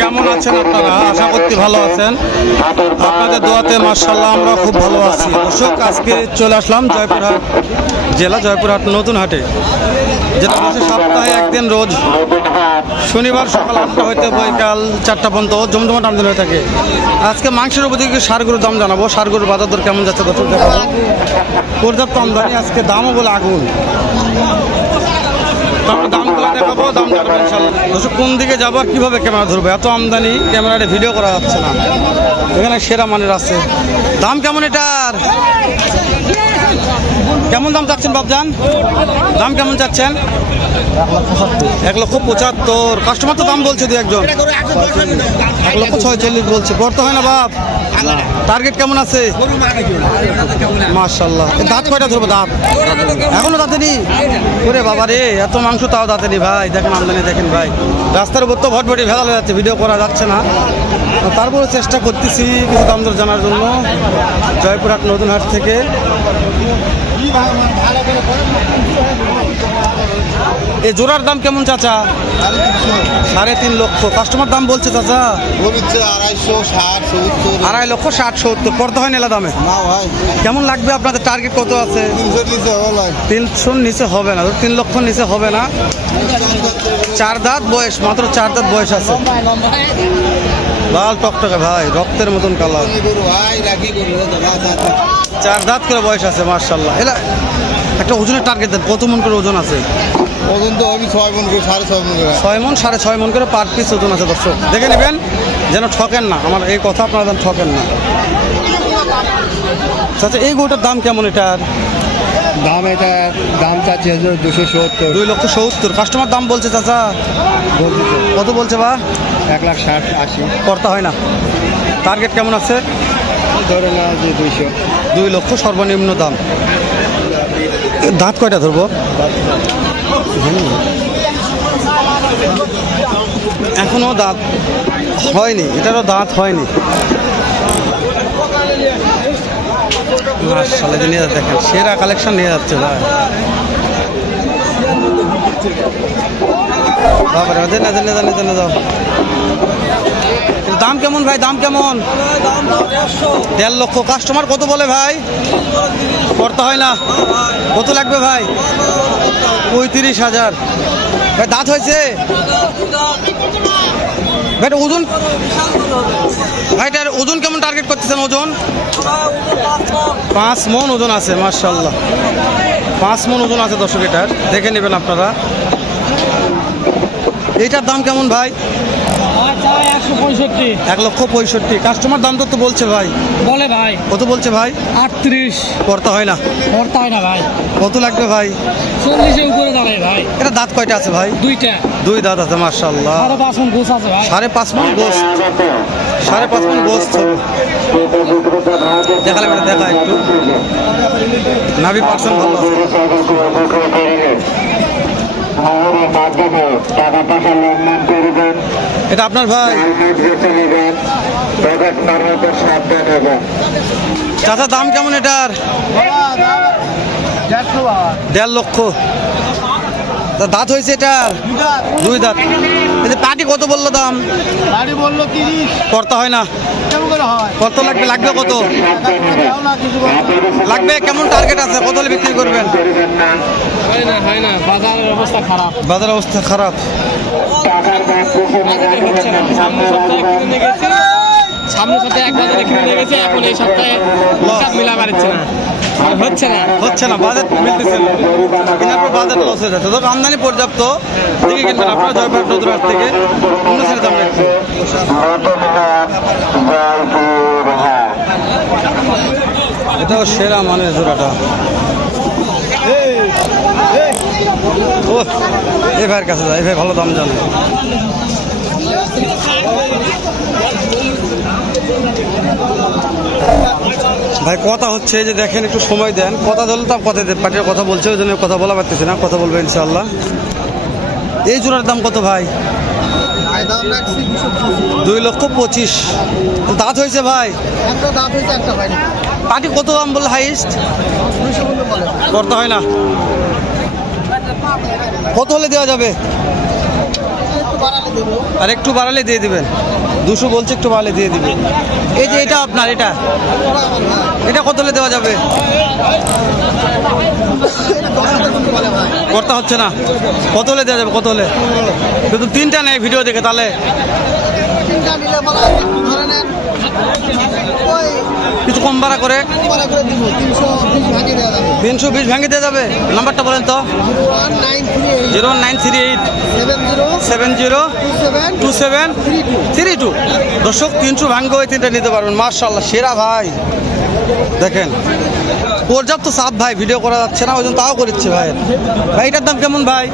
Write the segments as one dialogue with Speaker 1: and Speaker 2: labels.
Speaker 1: কেমন আছেন আপনারা? আশা করতে ভালো আছেন। আপনাদের দোয়াতে মার্শাল্লাহ আমরা খুব ভালো আছি। দর্শক, আজকে চলে আসলাম জয়পুরহাট জেলা, জয়পুরহাট নতুন হাটে যেটা বসে সপ্তাহে একদিন রোজ। শনিবার সকাল আটটা হইতে বৈকাল চারটা পর্যন্ত জমজমাট আমদানি হয়ে থাকে। আজকে মাংসের উপর দিকে সারগুলোর দাম জানাব। সারগুলোর বাজার দর কেমন যাচ্ছে দর্শক দেখাবো। পর্যাপ্ত আমদানি, আজকে দামও বলে আগুন। তারপর দামগুলো দেখাবো দাম জানাব ইনশাল্লাহ কোন দিকে যাব আর কীভাবে ক্যামেরা ধরবো? এত আমদানি, ক্যামেরাটা ভিডিও করা যাচ্ছে না। এখানে সেরা মানের আছে। দাম কেমন এটার? কেমন দাম চাচ্ছেন বাবজান? দাম কেমন চাচ্ছেন? এক লক্ষ পঁচাত্তর। কাস্টমার তো দাম বলছে দু একজন। এক লক্ষ ছয় ছয়চল্লিশ বলছে। পড়তে হয় না বাপ। টার্গেট কেমন আছে? মার্শাল্লাহ দাঁত কয়টা ধরবো দাঁত? এখনও দাঁতে নি ওরে বাবা রে, এত মাংস তাও দাঁতে নি ভাই। দেখেন আমদানি, দেখেন ভাই। রাস্তার উপর তো ভটভটি ভেজাল হয়ে যাচ্ছে ভিডিও করা যাচ্ছে না। তারপরে চেষ্টা করতেছি কিছু দাম জানার জন্য। জয়পুরহাট নতুন হাট থেকে। 이 방은 바라보는 거는 এই জোড়ার দাম কেমন চাচা? সাড়ে তিন লক্ষ। কাস্টমার দাম বলছে চাচা। আড়াই লক্ষ ষাট সত্তর। পড়তে হয় নেলা দামে? কেমন লাগবে আপনাদের টার্গেট কত আছে?
Speaker 2: তিনশো নিচে
Speaker 1: তিনশোর নিচে হবে না। তিন লক্ষ নিচে হবে না। চার দাঁত বয়স মাত্র চার দাঁত বয়স আছে। লাল টকটকে ভাই রক্তের মতন কালার
Speaker 2: ভাই
Speaker 1: চার দাঁত করে বয়স আছে মার্শাল্লাহ এলা একটা ওজনের টার্গেট দেন কত মন করে ওজন আছে?
Speaker 2: ওজন তো আমি ছয় মন করে সাড়ে ছয় মন করে।
Speaker 1: ছয় মন সাড়ে ছয় মন করে পার পিস ওজন আছে দর্শক। দেখে নেবেন যেন ঠকেন না। আমার এই কথা আপনারা যেন ঠকেন না। আচ্ছা এই গরুটার দাম কেমন এটার?
Speaker 2: দাম এটা দাম চাচ্ছে দুশো সত্তর।
Speaker 1: দুই লক্ষ সত্তর। কাস্টমার দাম বলছে চাচা? কত বলছে বা?
Speaker 2: এক লাখ ষাট আশি।
Speaker 1: করতে হয় না। টার্গেট কেমন আছে?
Speaker 2: ধরে না যে দুইশো।
Speaker 1: দুই লক্ষ সর্বনিম্ন দাম। দাঁত কয়টা ধরবো? হুম। এখনও দাঁত হয়নি, এটারও দাঁত হয়নি। নিয়ে দেখেন, সেরা কালেকশন নিয়ে যাচ্ছে, ভাই। বাবারে দেনে দেনে দেনে দেনে যাও। দাম কেমন ভাই, দাম কেমন? দেড় লক্ষ কাস্টমার কত বলে ভাই? করতে হয় না। কত লাগবে ভাই? পঁয়ত্রিশ হাজার। ভাই, দাঁত হয়েছে? ভাইটা ওজন ভাই, এটার ওজন কেমন টার্গেট করতেছেন ওজন? পাঁচ মন ওজন আছে মার্শাল্লাহ পাঁচ মন ওজন আছে দর্শক এটার। দেখে নেবেন আপনারা। এইটার দাম কেমন ভাই? এক লক্ষ পঁয়ষট্টি। কাস্টমার দাম তো বলছে ভাই।
Speaker 3: বলে ভাই।
Speaker 1: কত বলছে ভাই?
Speaker 3: আটত্রিশ।
Speaker 1: করতে হয় না।
Speaker 3: করতে হয় না ভাই।
Speaker 1: কত লাগবে ভাই?
Speaker 3: চল্লিশের উপরে দাঁড়ায় ভাই।
Speaker 1: এটা দাঁত কয়টা আছে ভাই?
Speaker 3: দুইটা।
Speaker 1: দুই দাঁত আছে মার্শাল্লাহ
Speaker 3: আরও বাসন গোছ আছে ভাই।
Speaker 1: সাড়ে পাঁচ মন গোস্ত। সাড়ে পাঁচ মন গোস্ত। হবে দেখালে বেটা দেখা একটু। নাভি পার্সেন্ট ভালো আছে।
Speaker 4: টাকা পয়সা লেনদেন করবেন।
Speaker 1: এটা আপনার ভাই।
Speaker 4: হেলমেট বেছে নেবেন পকেট মারমতো সাবধান হবেন।
Speaker 1: চাচা দাম কেমন এটার? দেড় লক্ষ। দাঁত হয়েছে এটার দুই দাঁত। পাটি কত বলল দাম?
Speaker 3: বলল তিরিশ।
Speaker 1: করতে হয় না। কত লাগবে লাগবে কত? লাগবে কেমন টার্গেট আছে? কত বিক্রি করবেন?
Speaker 4: করবেন
Speaker 3: হয় না হয় না বাজারের অবস্থা খারাপ।
Speaker 1: বাজার অবস্থা খারাপ।
Speaker 4: টাকার ব্যাগ বেছে
Speaker 3: হচ্ছে না সামনের সপ্তাহে কিনে গেছে সামনের সপ্তাহে এক বাজারে কিনে গেছে এখন এই সপ্তাহে মিলা পারছে না। হচ্ছে না
Speaker 1: হচ্ছে না বাজার মিলতেছে না। বাজার লস হয়ে যাচ্ছে। তবে আমদানি পর্যাপ্ত। দেখে কিনবেন আপনারা জয়পুর নদুরার থেকে অন্য ছেড়ে দাম
Speaker 4: নতুন হাট হাট
Speaker 1: এটাও সেরা মানের জোড়াটা। ও এই ভাইয়ের কাছে যায় এই ভাই ভালো দাম জানে। ভাই, কথা হচ্ছে যে দেখেন, একটু সময় দেন। কথা ধরলে তো কথা পার্টির কথা বলছে, ওই জন্য কথা বলা পারতেছে না, কথা বলব ইনশাল্লাহ এই জোড়ার দাম কত ভাই? দুই লক্ষ পঁচিশ। দাঁত হয়েছে ভাই? পার্টি কত দাম বললে হাইস্ট করতে হয় না। কত হলে দেওয়া যাবে? আর একটু বাড়ালে দিয়ে দিবেন। দুশো বলছে, একটু ভালো দিয়ে দিবে। এই যে এটা আপনার, এটা। এটা কত হলে দেওয়া যাবে? কর্তা হচ্ছে না। কত হলে দেওয়া যাবে, কত হলে? কিন্তু তিনটা নেই ভিডিও দেখে, তাহলে। কম ভাড়া করে? তিনশো বিশ ভেঙে দিয়ে যাবে। নাম্বারটা বলেন তো। Zero nine three eight. Seven zero two seven three two. দর্শক তিনশো ভাঙ্গ ওই তিনটা নিতে পারবেন। মার্শাল্লাহ সেরা ভাই। দেখেন পর্যাপ্ত সাপ ভাই ভিডিও করা যাচ্ছে না ওই জন্য তাও করেছে ভাই। ভাই এটার দাম কেমন ভাই?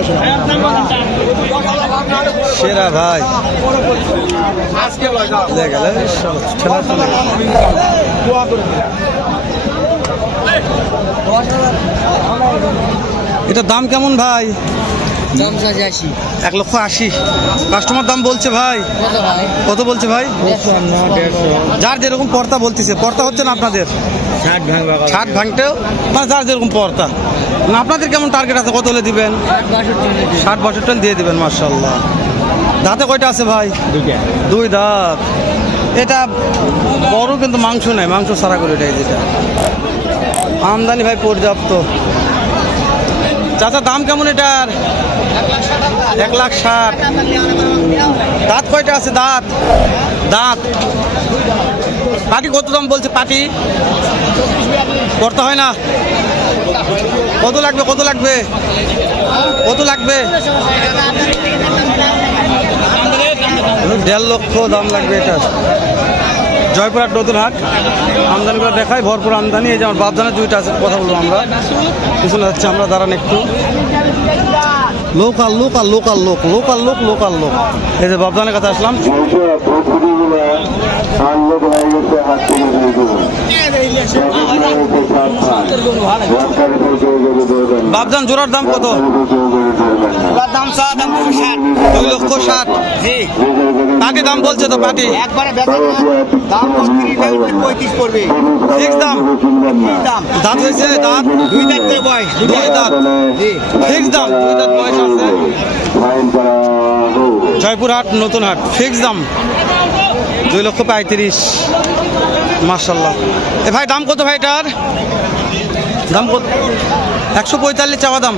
Speaker 2: আসে
Speaker 1: সেরা ভাই। এটার দাম কেমন ভাই? এক লক্ষ আশি। কাস্টমার দাম বলছে ভাই।
Speaker 3: কত
Speaker 1: বলছে ভাই? যার যেরকম পর্তা বলতেছে পর্তা হচ্ছে না আপনাদের?
Speaker 2: ষাট
Speaker 1: ভাঙতেও? মানে যার যেরকম পর্তা না আপনাদের কেমন টার্গেট আছে? কত হলে দিবেন?
Speaker 3: ষাট বাষট্টি
Speaker 1: দিয়ে দিবেন মার্শাল্লাহ দাঁতে কয়টা আছে ভাই? দুই দাঁত। এটা বড় কিন্তু মাংস নেই মাংস সারা করে এটাই যেটা। আমদানি ভাই পর্যাপ্ত। চাচা, দাম কেমন এটার? এক লাখ ষাট। দাঁত কয়টা আছে? দাঁত। দাঁত। পাটি কত দাম বলছে পাটি? করতে হয় না। কত লাগবে কত লাগবে? কত লাগবে? দেড় লক্ষ দাম লাগবে এটা জয়পুরহাট নতুন হাট। আমদানি করে দেখাই ভরপুর আমদানি। এই যে আমার বাপদানের দুইটা আছে কথা বলব আমরা। পিছনে যাচ্ছে আমরা দাঁড়ান একটু। লোকাল লোকাল লোকাল লোক লোকাল লোক লোকাল লোক এই যে বাপদানের কাছে আসলাম।
Speaker 4: হাত দিয়ে দেবো
Speaker 1: বাপদান জোড়ার দাম কত
Speaker 2: দাম দাম
Speaker 1: দুই লক্ষ ষাট।
Speaker 2: জি।
Speaker 1: পাটি দাম বলছে তো পাটি
Speaker 2: একবারে দাম পঁয়ত্রিশ পড়বে।
Speaker 1: ফিক্স দাম?
Speaker 2: দাম।
Speaker 1: দাঁত হয়েছে দাঁত?
Speaker 2: দুই দাঁত বয়স
Speaker 1: দুই দাঁত। ফিক্স দাম? দুই দাঁত বয়স আছে।
Speaker 4: ফাইন করা হোক
Speaker 1: জয়পুরহাট নতুন হাট ফিক্স দাম? দুই লক্ষ পঁয়ত্রিশ। মার্শাল্লাহ এ ভাই, দাম কত ভাই এটার? দাম কত? একশো পঁয়তাল্লিশ চাওয়া দাম।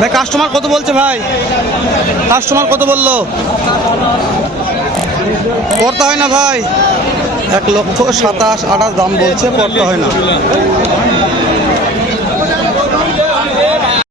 Speaker 1: ভাই কাস্টমার কত বলছে ভাই? কাস্টমার কত বলল? পড়তে হয় না ভাই। এক লক্ষ সাতাশ আঠাশ দাম বলছে, পড়তে হয় না।